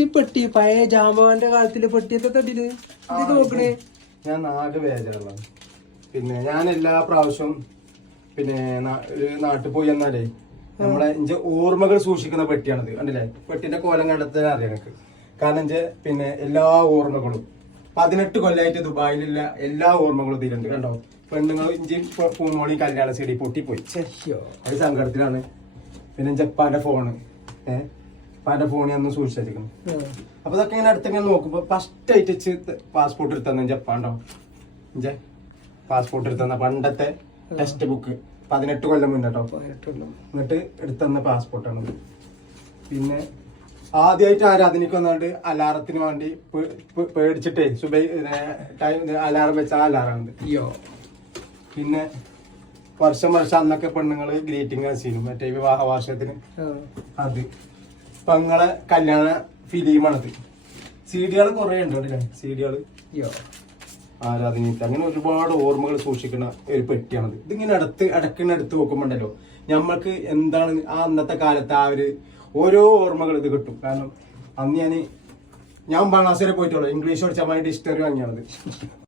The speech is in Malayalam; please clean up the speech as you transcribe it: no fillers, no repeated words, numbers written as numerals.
ഈ പെട്ടി പഴയ ജാമ്പവാന്റെ കാലത്തിലെ പെട്ടി തട്ടില് ഇത് നോക്കണേ. ഞാൻ ആകെ വേജാറുള്ളത്. പിന്നെ ഞാൻ എല്ലാ പ്രാവശ്യവും പിന്നെ ഒരു നാട്ടിൽ പോയി എന്നാലേ നമ്മളെ ഇഞ്ച ഓർമ്മകൾ സൂക്ഷിക്കുന്ന പെട്ടിയാണത്. കണ്ടില്ലേ, പെട്ടിന്റെ കോലം കണ്ടെത്താൻ അറിയാം എനിക്ക്. കാരണം പിന്നെ എല്ലാ ഓർമ്മകളും 18 കൊല്ലമായിട്ട് ദുബായിലുള്ള എല്ലാ ഓർമ്മകളും ഇതിലുണ്ട്. കണ്ടോ, പെണ്ണുങ്ങൾ ഇഞ്ചി പൂമോളി കല്യാണ സീഡി പൊട്ടിപ്പോയി. അത് സങ്കടത്തിലാണ്. പിന്നെ ജപ്പാന്റെ ഫോണ് ഉപ്പാന്റെ ഫോണിൽ അന്ന് സൂക്ഷിച്ചിരിക്കുന്നു. അപ്പൊ ഇതൊക്കെ ഇങ്ങനെ അടുത്തെങ്ങനെ നോക്കുമ്പോ ഫസ്റ്റ് ആയിട്ട് പാസ്പോർട്ട് എടുത്തന്ന ജപ്പാണ്ടോ പാസ്പോർട്ട് എടുത്തന്ന പണ്ടത്തെ ടെക്സ്റ്റ് ബുക്ക് 18 കൊല്ലം മുന്നേട്ടോ. എന്നിട്ട് എടുത്തന്ന പാസ്പോർട്ടാണ്. പിന്നെ ആദ്യമായിട്ട് ആരാധനയ്ക്ക് വന്നാണ്ട് അലാറത്തിന് വേണ്ടി പേടിച്ചിട്ടേ ടൈം അലാറം വെച്ച അലാറാണ്. പിന്നെ വർഷം അന്നൊക്കെ പെണ്ണുങ്ങള് ഗ്രീറ്റിംഗ് ആശീനും മറ്റേ വിവാഹ വാർഷികത്തിന് അത് പെങ്ങളെ കല്യാണ ഫിലിമാണത്. സീഡികള് കുറെ ഉണ്ട് അല്ലേ, സീഡികള് ആരാധനയ്ക്ക് അങ്ങനെ ഒരുപാട് ഓർമ്മകൾ സൂക്ഷിക്കുന്ന ഒരു പെട്ടിയാണത്. ഇതിങ്ങനെ ഇടക്കിനടുത്ത് നോക്കുമ്പോണ്ടല്ലോ നമ്മൾക്ക് എന്താണ് ആ അന്നത്തെ കാലത്ത് ആ ഒരു ഓരോ ഓർമ്മകൾ ഇത് കിട്ടും. കാരണം അന്ന് ഞാൻ ബാണാസുര പോയിട്ടുള്ളൂ, ഇംഗ്ലീഷ് പഠിച്ചാൽ ഡിക്ഷണറി വാങ്ങിയാണത്.